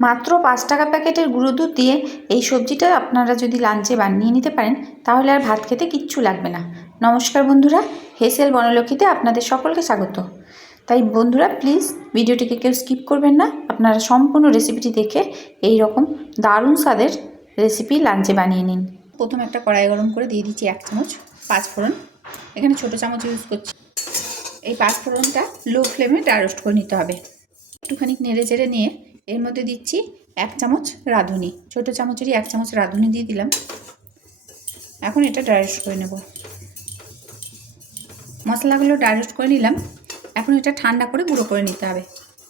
মাত্র 5 টাকা প্যাকেটের গুঁড়ো দুধ দিয়ে এই সবজিটা আপনারা যদি লাঞ্চে বানিয়ে নিতে পারেন তাহলে আর ভাত খেতে কিচ্ছু লাগবে না। নমস্কার বন্ধুরা, হেসেল বনলক্ষ্মীতে আপনাদের সকলকে স্বাগত। তাই বন্ধুরা প্লিজ ভিডিওটিকে কেউ স্কিপ করবেন না, আপনারা সম্পূর্ণ রেসিপিটি দেখে এই রকম দারুণ স্বাদের রেসিপি লাঞ্চে বানিয়ে নিন। প্রথমে একটা কড়াই গরম করে দিয়ে দিচ্ছি 1 চামচ পাঁচফোড়ন। এখানে ছোটো চামচ ইউজ করছি। এই পাঁচফোড়নটা লো ফ্লেমে ড্রাই রোস্ট করে নিতে হবে। একটুখানি নেড়ে চেড়ে নিয়ে এর মধ্যে দিচ্ছি 1 চামচ রাঁধুনি, ছোটো চামচেরই 1 চামচ রাঁধুনি দিয়ে দিলাম। এখন এটা ড্রাই রোস্ট করে নেব। মশলাগুলো ড্রাই রোস্ট করে নিলাম। এখন এটা ঠান্ডা করে গুঁড়ো করে নিতে হবে।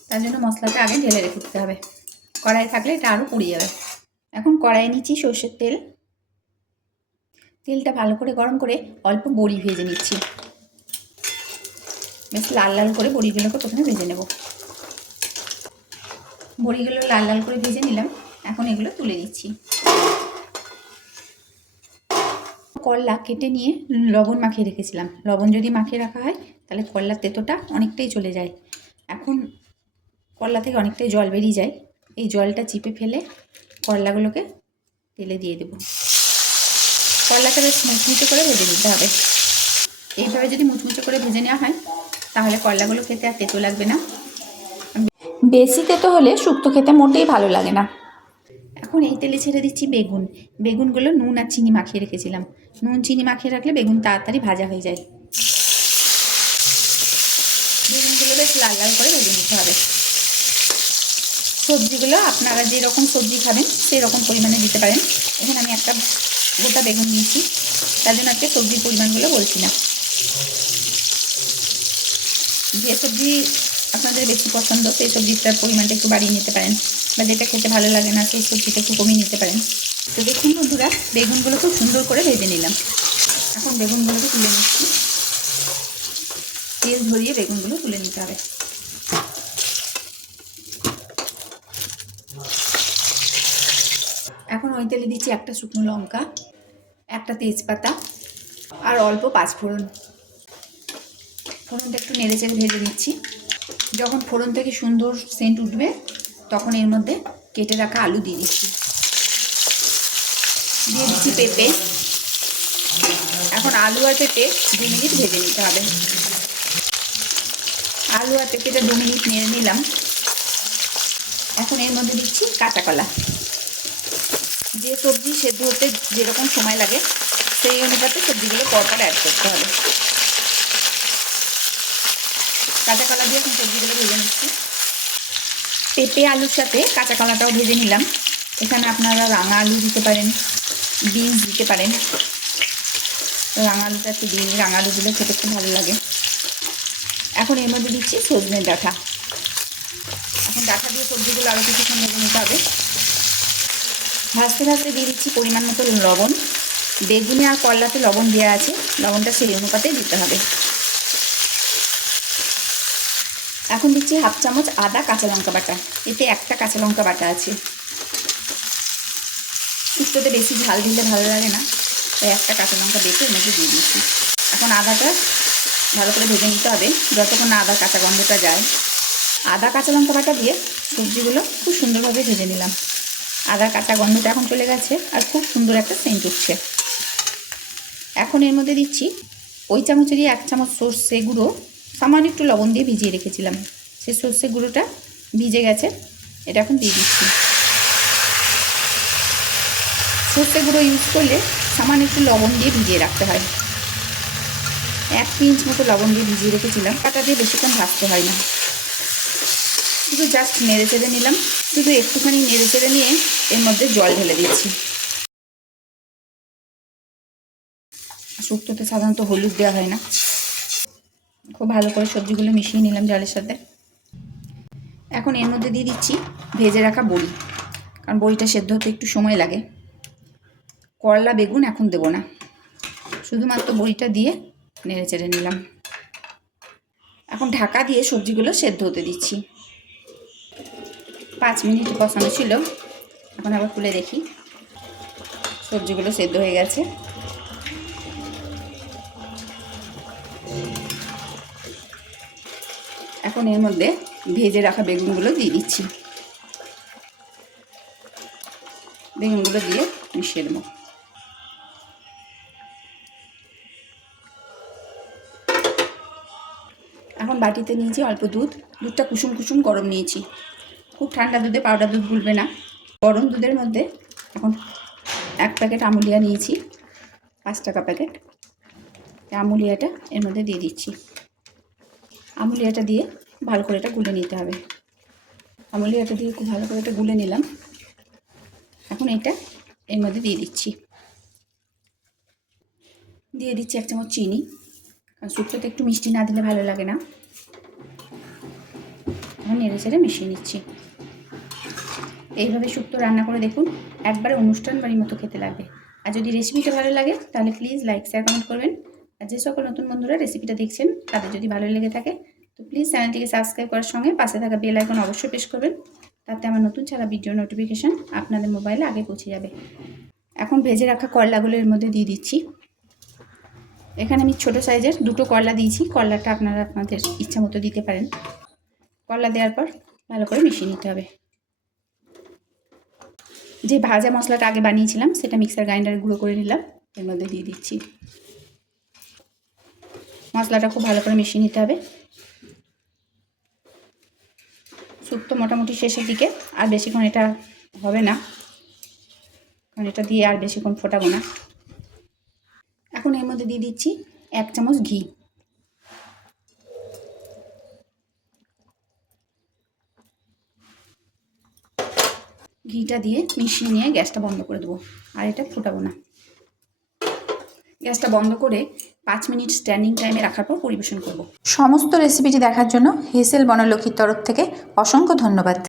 তার জন্য মশলাটা আগে ঢেলে রেখে দিতে হবে। কড়াই থাকলে এটা আরও পুড়িয়ে যাবে। এখন কড়াইয়ে নিচ্ছি সর্ষের তেল। তেলটা ভালো করে গরম করে অল্প বড়ি ভেজে নিচ্ছি। বেশ লাল লাল করে বড়িগুলোকে প্রথমে ভেজে নেব। বড়িগুলো লাল লাল করে ভেজে নিলাম। এখন এগুলো তুলে নিচ্ছি। করলা কেটে নিয়ে লবণ মাখিয়ে রেখেছিলাম। লবণ যদি মাখিয়ে রাখা হয় তাহলে করলার তেতোটা অনেকটাই চলে যায়। এখন করলা থেকে অনেকটাই জল বেরিয়ে যায়। এই জলটা চিপে ফেলে করলাগুলোকে তেলে দিয়ে দেব। করলাটা বেশ মুচমুচে করে ভেজে নিতে হবে। এইভাবে যদি মুচমুচে করে ভেজে নেওয়া হয় তাহলে করলাগুলো খেতে আর তেতো লাগবে না। বেশি তেতো হলে শুক্তো খেতে মোটেই ভালো লাগে না। এখন এই তেলে ছেড়ে দিচ্ছি বেগুন। বেগুনগুলো নুন আর চিনি মাখিয়ে রেখেছিলাম। নুন চিনি মাখিয়ে রাখলে বেগুন তাড়াতাড়ি ভাজা হয়ে যায়। বেগুনগুলো বেশ লাল লাল করে ভেজে নিতে হবে। সবজিগুলো আপনারা যেরকম সবজি খাবেন সেই রকম পরিমাণে দিতে পারেন। এখানে আমি একটা গোটা বেগুন নিয়েছি, তার জন্য আজকে সবজির পরিমাণগুলো বলছি না। যে সবজি আপনাদের বেশি পছন্দ সেই সবজিটার পরিমাণটা একটু বাড়িয়ে নিতে পারেন, বা যেটা খেতে ভালো লাগে না সেই সবজিটা একটু কমিয়ে নিতে পারেন। তো দেখুন বন্ধুরা, বেগুনগুলো খুব সুন্দর করে ভেজে নিলাম। এখন বেগুনগুলোকে তুলে নিচ্ছি। তেল ঝরিয়ে বেগুনগুলো তুলে নিতে হবে। এখন ওই তেলে দিচ্ছি একটা শুকনো লঙ্কা, একটা তেজপাতা আর অল্প পাঁচফোড়ন। ফোড়নটা একটু নেড়ে চেড়ে ভেজে দিচ্ছি। যখন ফোড়ন থেকে সুন্দর সেন্ট উঠবে তখন এর মধ্যে কেটে রাখা আলু দিয়ে দিচ্ছি। দিয়ে দিচ্ছি পেঁপে। এখন আলু আর পেঁপে 2 মিনিট ভেজে নিতে হবে। আলু আর পেঁপেটা 2 মিনিট নেড়ে নিলাম। এখন এর মধ্যে দিচ্ছি কাঁচা কলা। যে সবজি সেদ্ধ হতে যেরকম সময় লাগে সেই অনুপাতে সবজিগুলো পরপর অ্যাড করতে হবে। কাঁচা কলা দিয়ে এখন সবজিগুলো ভেজে নিচ্ছি। পেঁপে আলুর সাথে কাঁচা কলাটাও ভেজে নিলাম। এখানে আপনারা রাঙা আলু দিতে পারেন, বিনস দিতে পারেন। রাঙা আলুটা একটু দিন, রাঙা আলু দিলে খেতে খুব ভালো লাগে। এখন এর মধ্যে দিচ্ছি সজনের ডাঁটা। এখন ডাঁটা দিয়ে সবজিগুলো আরও কিছুক্ষণ ভেজে নিতে হবে। ভাজতে ভাজতে দিয়ে দিচ্ছি পরিমাণ মতো লবণ। বেগুনে আর করলাতে লবণ দেওয়া আছে, লবণটা সেই অনুপাতে দিতে হবে। এখন দিচ্ছি 1/2 চামচ আদা কাঁচা লঙ্কা বাটা। এতে একটা কাঁচা লঙ্কা বাটা আছে। শুক্তোতে বেশি ঝাল দিলে ভালো লাগে না, তাই একটা কাঁচা লঙ্কা বেটে এর মধ্যে দিয়ে দিচ্ছি। এখন আদাটা ভালো করে ভেজে নিতে হবে যতক্ষণ না আদার কাঁচা গন্ধটা যায়। আদা কাঁচা লঙ্কা বাটা দিয়ে সবজিগুলো খুব সুন্দরভাবে ভেজে নিলাম। আদার কাঁচা গন্ধটা এখন চলে গেছে আর খুব সুন্দর একটা সেন্ট উঠছে। এখন এর মধ্যে দিচ্ছি ওই চামচেরই 1 চামচ সর্ষে গুঁড়ো, সামান্য একটু লবণ দিয়ে ভিজিয়ে রেখেছিলাম। সেই সর্ষে গুঁড়োটা ভিজে গেছে, এটা এখন দিয়ে দিচ্ছি। সর্ষে গুঁড়ো ইউজ করলে সামান্য একটু লবণ দিয়ে ভিজিয়ে রাখতে হয়। 1 পিঞ্চ মতো লবণ দিয়ে ভিজিয়ে রেখেছিলাম। কাটা দিয়ে বেশিক্ষণ ভাজতে হয় না, শুধু জাস্ট নেড়ে চেড়ে নিলাম। শুধু একটুখানি নেড়ে চেড়ে নিয়ে এর মধ্যে জল ঢেলে দিচ্ছি। শুক্তোতে সাধারণত হলুদ দেওয়া হয় না। খুব ভালো করে সবজিগুলো মিশিয়ে নিলাম জলের সাথে। এখন এর মধ্যে দিয়ে দিচ্ছি ভেজে রাখা বড়ি, কারণ বড়িটা সেদ্ধ হতে একটু সময় লাগে। করলা বেগুন এখন দেবো না, শুধুমাত্র বড়িটা দিয়ে নেড়ে চেড়ে নিলাম। এখন ঢাকা দিয়ে সবজিগুলো সেদ্ধ হতে দিচ্ছি। 5 মিনিট কষানো ছিল। এখন আবার খুলে দেখি, সবজিগুলো সেদ্ধ হয়ে গেছে। এখন এর মধ্যে ভেজে রাখা বেগুনগুলো দিয়ে দিচ্ছি। বেগুনগুলো দিয়ে মিশিয়ে দেবো। এখন বাটিতে নিয়েছি অল্প দুধ। দুধটা কুসুম কুসুম গরম নিয়েছি। খুব ঠান্ডা দুধে পাউডার দুধ গুলবে না। গরম দুধের মধ্যে এখন 1 প্যাকেট আমুলিয়া নিয়েছি, 5 টাকা প্যাকেট। আমুলিয়াটা এর মধ্যে দিয়ে দিচ্ছি। আমুলিয়াটা দিয়ে ভালো করে এটা গুলে নিতে হবে। আমুলিয়াটা দিয়ে খুব ভালো করে এটা গুলে নিলাম। এখন এটা এর মধ্যে দিয়ে দিচ্ছি। দিয়ে দিচ্ছি 1 চামচ চিনি, কারণ শুক্তোতে একটু মিষ্টি না দিলে ভালো লাগে না। এখন নেড়ে চেড়ে মিশিয়ে নিচ্ছি। এইভাবে শুক্তো রান্না করে দেখুন, একবারে অনুষ্ঠান বাড়ির মতো খেতে লাগবে। আর যদি রেসিপিটা ভালো লাগে তাহলে প্লিজ লাইক, শেয়ার, কমেন্ট করবেন। আর যে সকল নতুন বন্ধুরা রেসিপিটা দেখছেন তাদের যদি ভালো লেগে থাকে তো প্লিজ চ্যানেলটিকে সাবস্ক্রাইব করার সঙ্গে পাশে থাকা বেল আইকন অবশ্যই প্রেস করবেন। তাতে আমার নতুন ছাড়া ভিডিও নোটিফিকেশান আপনাদের মোবাইলে আগে পৌঁছে যাবে। এখন ভেজে রাখা করলাগুলো এর মধ্যে দিয়ে দিচ্ছি। এখানে আমি ছোটো সাইজের 2টো করলা দিয়েছি। করলাটা আপনারা আপনাদের ইচ্ছা মতো দিতে পারেন। করলা দেওয়ার পর ভালো করে মিশিয়ে নিতে হবে। যে ভাজা মশলাটা আগে বানিয়েছিলাম সেটা মিক্সার গ্রাইন্ডারে গুঁড়ো করে নিলাম, এর মধ্যে দিয়ে দিচ্ছি। মশলাটা খুব ভালো করে মিশিয়ে নিতে হবে। শুক্তো মোটামুটি শেষের দিকে, আর বেশিক্ষণ এটা হবে না, কারণ এটা দিয়ে আর বেশিক্ষণ ফোটাবো না। এখন এর মধ্যে দিয়ে দিচ্ছি 1 চামচ ঘি। ঘিটা দিয়ে মিশিয়ে নিয়ে গ্যাসটা বন্ধ করে দেবো, আর এটা ফোটাবো না। গ্যাসটা বন্ধ করে 5 মিনিট স্ট্যান্ডিং টাইমে রাখার পর পরিবেশন করব। সমস্ত রেসিপিটি দেখার জন্য হেসেল বনলক্ষ্মীর তরফ থেকে অসংখ্য ধন্যবাদ।